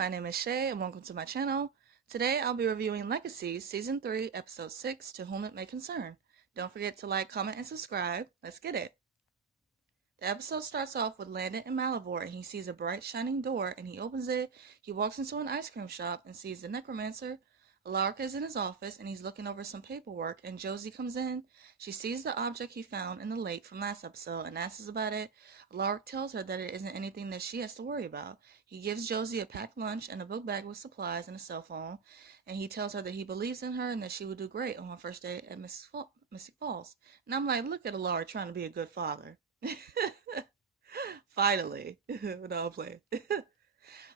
my name is Shay and welcome to my channel. Today I'll be reviewing Legacies Season 3, Episode 6, To Whom It May Concern. Don't forget to like, comment, and subscribe. Let's get it. The episode starts off with Landon in Malavore and he sees a bright shining door and he opens it. He walks into an ice cream shop and sees the Necromancer. Alaric is in his office and he's looking over some paperwork and Josie comes in. She sees the object he found in the lake from last episode and asks about it. Alaric tells her that it isn't anything that she has to worry about. He gives Josie a packed lunch and a book bag with supplies and a cell phone, and he tells her that he believes in her and that she will do great on her first day at Mystic Falls. And I'm like, look at Alaric trying to be a good father. Finally. No, I'll play.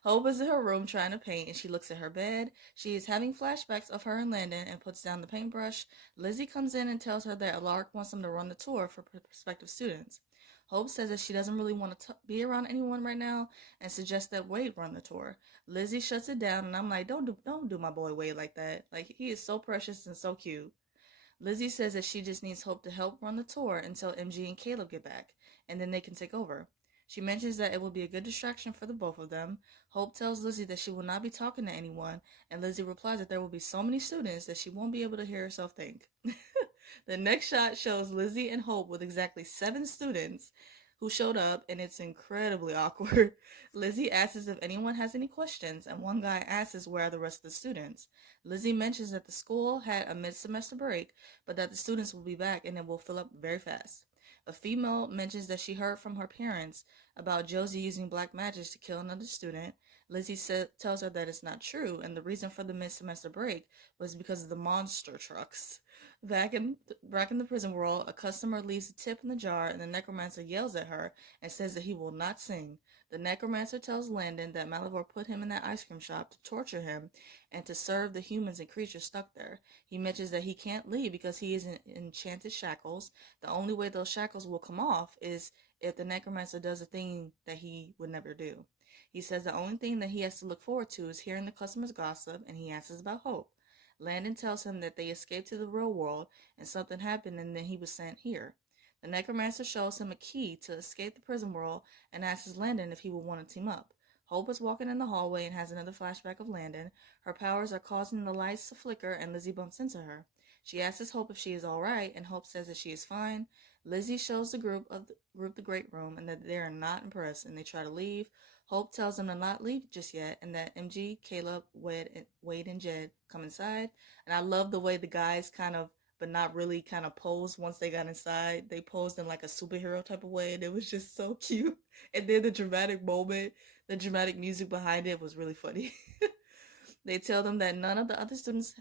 Hope is in her room trying to paint and she looks at her bed. She is having flashbacks of her and Landon and puts down the paintbrush. Lizzie comes in and tells her that Alaric wants them to run the tour for prospective students. Hope says that she doesn't really want to be around anyone right now and suggests that Wade run the tour. Lizzie shuts it down and I'm like, don't do my boy Wade like that. Like, he is so precious and so cute. Lizzie says that she just needs Hope to help run the tour until MG and Caleb get back, and then they can take over. She mentions that it will be a good distraction for the both of them. Hope tells Lizzie that she will not be talking to anyone, and Lizzie replies that there will be so many students that she won't be able to hear herself think. The next shot shows Lizzie and Hope with exactly 7 students who showed up, and it's incredibly awkward. Lizzie asks if anyone has any questions, and one guy asks where are the rest of the students. Lizzie mentions that the school had a mid-semester break, but that the students will be back and it will fill up very fast. A female mentions that she heard from her parents about Josie using black magic to kill another student. Lizzie tells her that it's not true, and the reason for the mid-semester break was because of the monster trucks. Back in the prison world, a customer leaves a tip in the jar, and the Necromancer yells at her and says that he will not sing. The Necromancer tells Landon that Malavore put him in that ice cream shop to torture him and to serve the humans and creatures stuck there. He mentions that he can't leave because he is in enchanted shackles. The only way those shackles will come off is if the Necromancer does a thing that he would never do. He says the only thing that he has to look forward to is hearing the customers gossip, and he asks about Hope. Landon tells him that they escaped to the real world and something happened and then he was sent here. The Necromancer shows him a key to escape the prison world and asks Landon if he would want to team up. Hope is walking in the hallway and has another flashback of Landon. Her powers are causing the lights to flicker and Lizzie bumps into her. She asks Hope if she is alright and Hope says that she is fine. Lizzie shows the group the great room and that they are not impressed and they try to leave. Hope tells them to not leave just yet and that MG, Caleb, Wade, and Jed come inside. And I love the way the guys kind of, but not really, kind of posed once they got inside. They posed in like a superhero type of way and it was just so cute. And then the dramatic moment, the dramatic music behind it was really funny. They tell them that none of the other students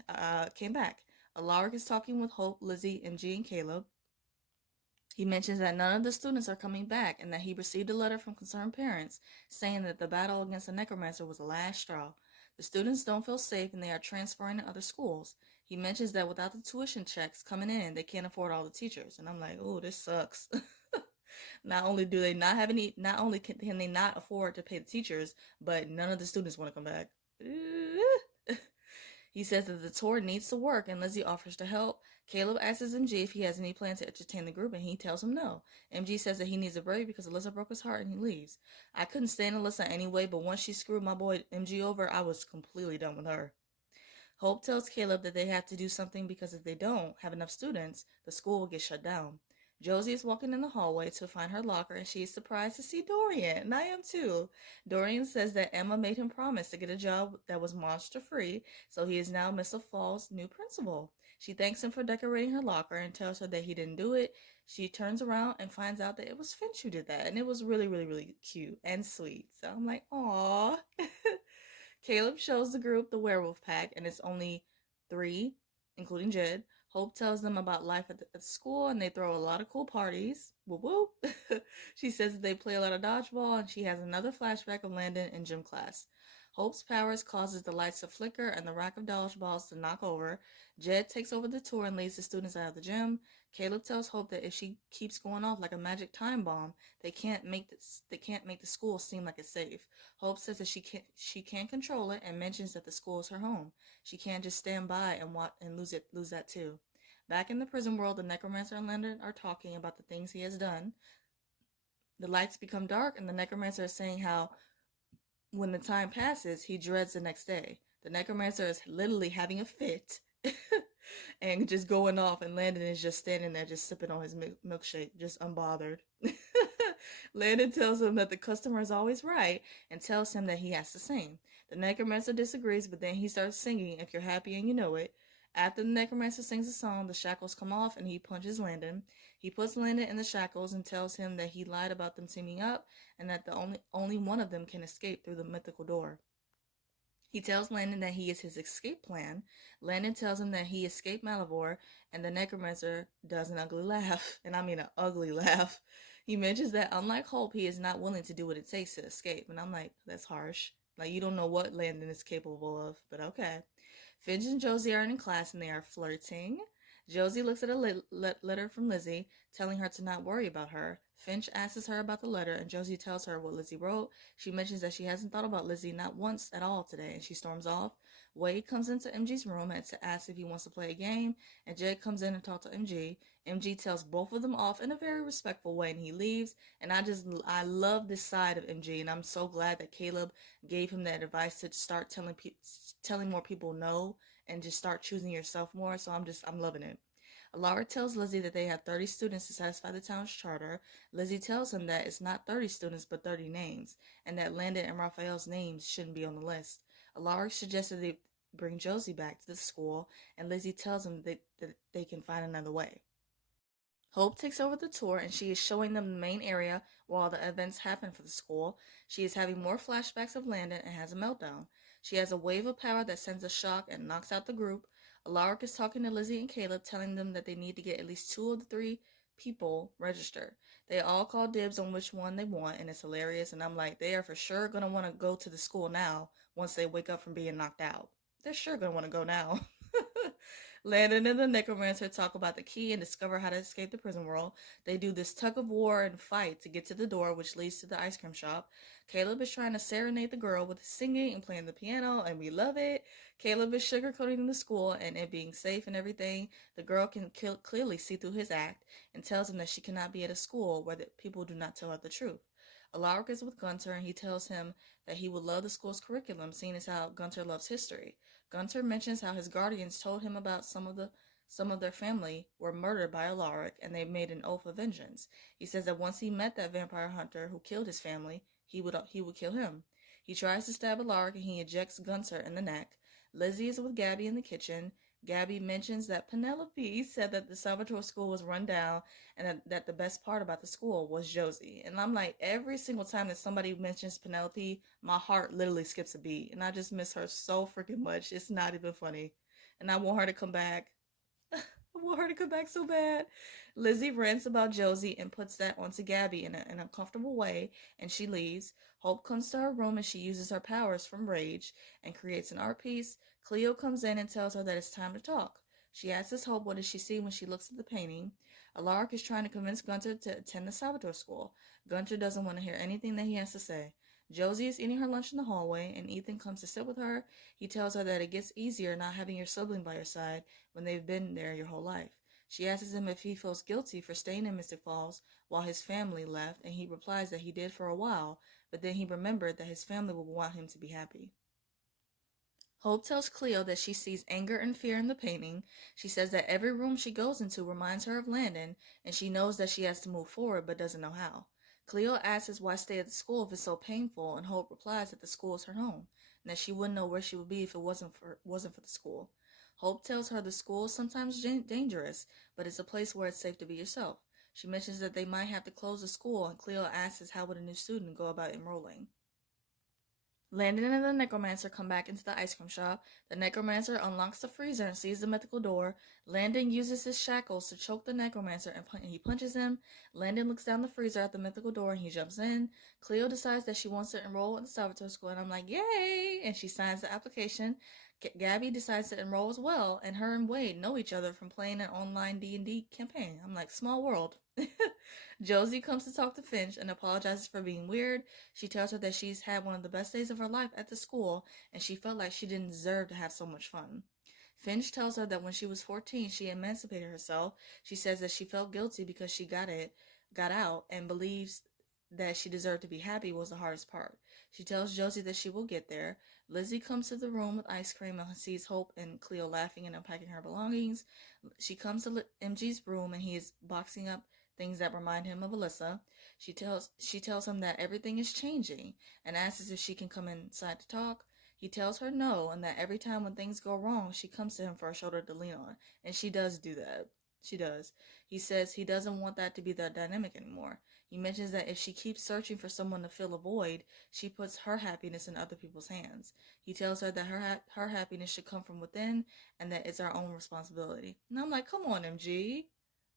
came back. Alaric is talking with Hope, Lizzie, MG, and Caleb. He mentions that none of the students are coming back and that he received a letter from concerned parents saying that the battle against the Necromancer was the last straw. The students don't feel safe and they are transferring to other schools. He mentions that without the tuition checks coming in, they can't afford all the teachers. And I'm like, oh, this sucks. Not only can they not afford to pay the teachers, but none of the students want to come back. He says that the tour needs to work and Lizzie offers to help. Caleb asks MG if he has any plan to entertain the group and he tells him no. MG says that he needs a break because Alyssa broke his heart and he leaves. I couldn't stand Alyssa anyway, but once she screwed my boy MG over, I was completely done with her. Hope tells Caleb that they have to do something because if they don't have enough students, the school will get shut down. Josie is walking in the hallway to find her locker and she is surprised to see Dorian, and I am too. Dorian says that Emma made him promise to get a job that was monster free, so he is now Mr. Fall's new principal. She thanks him for decorating her locker and tells her that he didn't do it. She turns around and finds out that it was Finch who did that, and it was really, really, really cute and sweet. So I'm like, aww. Caleb shows the group the werewolf pack, and it's only 3, including Jed. Hope tells them about life at the school, and they throw a lot of cool parties. Woo woo! She says that they play a lot of dodgeball, and she has another flashback of Landon in gym class. Hope's powers causes the lights to flicker and the rack of dodgeballs to knock over. Jed takes over the tour and leads the students out of the gym. Caleb tells Hope that if she keeps going off like a magic time bomb, they can't make the school seem like it's safe. Hope says that she can't control it and mentions that the school is her home. She can't just stand by and watch and lose that too. Back in the prison world, the Necromancer and Landon are talking about the things he has done. The lights become dark and the Necromancer is saying how When the time passes, he dreads the next day. The necromancer is literally having a fit and just going off, and Landon is just standing there, just sipping on his milkshake, just unbothered. Landon tells him that the customer is always right and tells him that he has to sing. The necromancer disagrees, but then he starts singing If You're Happy and You Know It. After the necromancer sings a song, the shackles come off and he punches Landon. He puts Landon in the shackles and tells him that he lied about them teaming up and that the only one of them can escape through the mythical door. He tells Landon that he is his escape plan. Landon tells him that he escaped Malivore, and the necromancer does an ugly laugh, and I mean an ugly laugh. He mentions that unlike Hope, he is not willing to do what it takes to escape, and I'm like, that's harsh. Like, you don't know what Landon is capable of, but okay. Finch and Josie are in class and they are flirting. Josie looks at a letter from Lizzie, telling her to not worry about her. Finch asks her about the letter, and Josie tells her what Lizzie wrote. She mentions that she hasn't thought about Lizzie not once at all today, and she storms off. Wade comes into MG's room and to ask if he wants to play a game, and Jake comes in and talks to MG. MG tells both of them off in a very respectful way, and he leaves. And I love this side of MG, and I'm so glad that Caleb gave him that advice to start telling more people no, and just start choosing yourself more. So I'm loving it. Alara tells Lizzie that they have 30 students to satisfy the town's charter. Lizzie tells him that it's not 30 students but 30 names, and that Landon and Raphael's names shouldn't be on the list. Alara suggests that they bring Josie back to the school, and Lizzie tells them that they can find another way. Hope takes over the tour and she is showing them the main area while the events happen for the school. She is having more flashbacks of Landon and has a meltdown. She has a wave of power that sends a shock and knocks out the group. Alaric is talking to Lizzie and Caleb, telling them that they need to get at least 2 of the 3 people registered. They all call dibs on which one they want, and it's hilarious. And I'm like, they are for sure going to want to go to the school now once they wake up from being knocked out. They're sure going to want to go now. Landon and the Necromancer talk about the key and discover how to escape the prison world. They do this tug of war and fight to get to the door, which leads to the ice cream shop. Caleb is trying to serenade the girl with singing and playing the piano, and we love it. Caleb is sugarcoating the school and it being safe and everything. The girl can clearly see through his act and tells him that she cannot be at a school where the people do not tell her the truth. Alaric is with Gunter and he tells him that he would love the school's curriculum, seeing as how Gunter loves history. Gunter mentions how his guardians told him about some of their family were murdered by Alaric and they made an oath of vengeance. He says that once he met that vampire hunter who killed his family, he would kill him. He tries to stab Alaric and he ejects Gunter in the neck. Lizzie is with Gabby in the kitchen. Gabby mentions that Penelope said that the Salvatore school was run down and that the best part about the school was Josie. And I'm like, every single time that somebody mentions Penelope, my heart literally skips a beat. And I just miss her so freaking much. It's not even funny. And I want her to come back. I want her to come back so bad. Lizzie rants about Josie and puts that onto Gabby in an uncomfortable way, and she leaves. Hope comes to her room and she uses her powers from rage and creates an art piece. Cleo comes in and tells her that it's time to talk. She asks Hope what does she see when she looks at the painting. Alaric is trying to convince Gunter to attend the Salvatore school. Gunter doesn't want to hear anything that he has to say. Josie is eating her lunch in the hallway, and Ethan comes to sit with her. He tells her that it gets easier not having your sibling by your side when they've been there your whole life. She asks him if he feels guilty for staying in Mystic Falls while his family left, and he replies that he did for a while, but then he remembered that his family would want him to be happy. Hope tells Cleo that she sees anger and fear in the painting. She says that every room she goes into reminds her of Landon, and she knows that she has to move forward but doesn't know how. Cleo asks why stay at the school if it's so painful, and Hope replies that the school is her home, and that she wouldn't know where she would be if it wasn't for the school. Hope tells her the school is sometimes dangerous, but it's a place where it's safe to be yourself. She mentions that they might have to close the school, and Cleo asks how would a new student go about enrolling. Landon and the Necromancer come back into the ice cream shop. The Necromancer unlocks the freezer and sees the mythical door. Landon uses his shackles to choke the Necromancer and he punches him. Landon looks down the freezer at the mythical door and he jumps in. Cleo decides that she wants to enroll in the Salvatore school and I'm like, yay! And she signs the application. Gabby decides to enroll as well, and her and Wade know each other from playing an online D&D campaign. I'm like, small world. Josie comes to talk to Finch and apologizes for being weird. She tells her that she's had one of the best days of her life at the school, and she felt like she didn't deserve to have so much fun. Finch tells her that when she was 14, she emancipated herself. She says that she felt guilty because she got out, and believes that she deserved to be happy was the hardest part. She tells Josie that she will get there. Lizzie comes to the room with ice cream and sees Hope and Cleo laughing and unpacking her belongings. She comes to MG's room and he is boxing up things that remind him of Alyssa. She tells him that everything is changing and asks if she can come inside to talk. He tells her no, and that every time when things go wrong, she comes to him for a shoulder to lean on. And she does do that. She does. He says he doesn't want that to be their dynamic anymore. He mentions that if she keeps searching for someone to fill a void, she puts her happiness in other people's hands. He tells her that her happiness should come from within and that it's our own responsibility. And I'm like, come on, MG.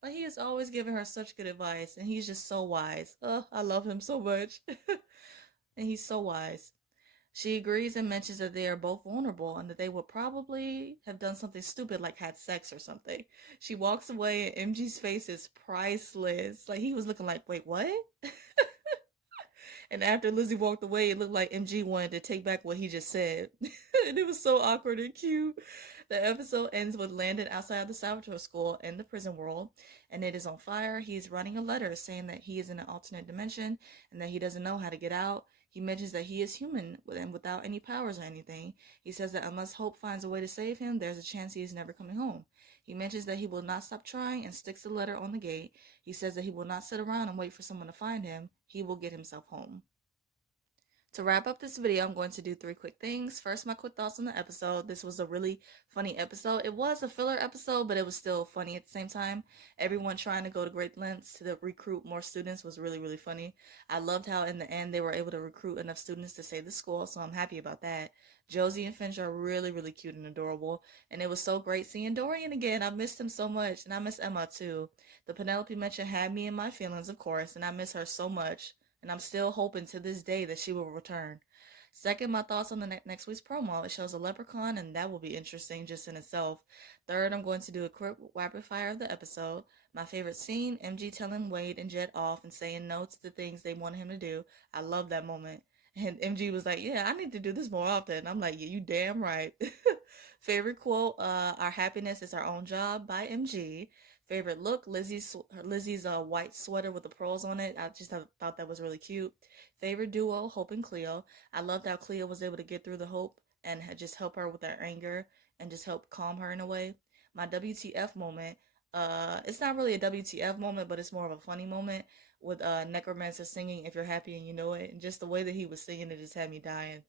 Like, he is always giving her such good advice, and he's just so wise. I love him so much. And he's so wise. She agrees and mentions that they are both vulnerable and that they would probably have done something stupid like had sex or something. She walks away and MG's face is priceless. Like, he was looking like, wait, what? And after Lizzie walked away, it looked like MG wanted to take back what he just said. And it was so awkward and cute. The episode ends with Landon outside of the Salvatore school in the prison world, and it is on fire. He's writing a letter saying that he is in an alternate dimension and that he doesn't know how to get out. He mentions that he is human and without any powers or anything. He says that unless Hope finds a way to save him, there's a chance he is never coming home. He mentions that he will not stop trying and sticks the letter on the gate. He says that he will not sit around and wait for someone to find him. He will get himself home. To wrap up this video, I'm going to do 3 quick things. First, my quick thoughts on the episode. This was a really funny episode. It was a filler episode, but it was still funny at the same time. Everyone trying to go to great lengths to recruit more students was really, really funny. I loved how in the end they were able to recruit enough students to save the school, so I'm happy about that. Josie and Finch are really, really cute and adorable, and it was so great seeing Dorian again. I missed him so much, and I miss Emma too. The Penelope mention had me in my feelings, of course, and I miss her so much. And I'm still hoping to this day that she will return. Second, my thoughts on the next week's promo. It shows a leprechaun, and that will be interesting just in itself. Third, I'm going to do a quick rapid fire of the episode. My favorite scene, MG telling Wade and Jet off and saying no to the things they wanted him to do. I love that moment. And MG was like, yeah, I need to do this more often. I'm like, yeah, you damn right. Favorite quote, our happiness is our own job by MG. Favorite look, Lizzie's white sweater with the pearls on it. I just thought that was really cute. Favorite duo, Hope and Cleo. I loved how Cleo was able to get through the Hope and just help her with her anger and just help calm her in a way. My WTF moment, it's not really a WTF moment, but it's more of a funny moment with Necromancer singing If You're Happy and You Know It. And just the way that he was singing it just had me dying.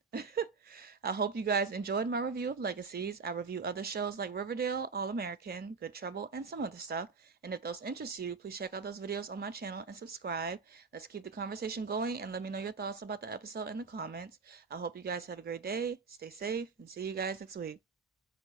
I hope you guys enjoyed my review of Legacies. I review other shows like Riverdale, All American, Good Trouble, and some other stuff. And if those interest you, please check out those videos on my channel and subscribe. Let's keep the conversation going and let me know your thoughts about the episode in the comments. I hope you guys have a great day, stay safe, and see you guys next week.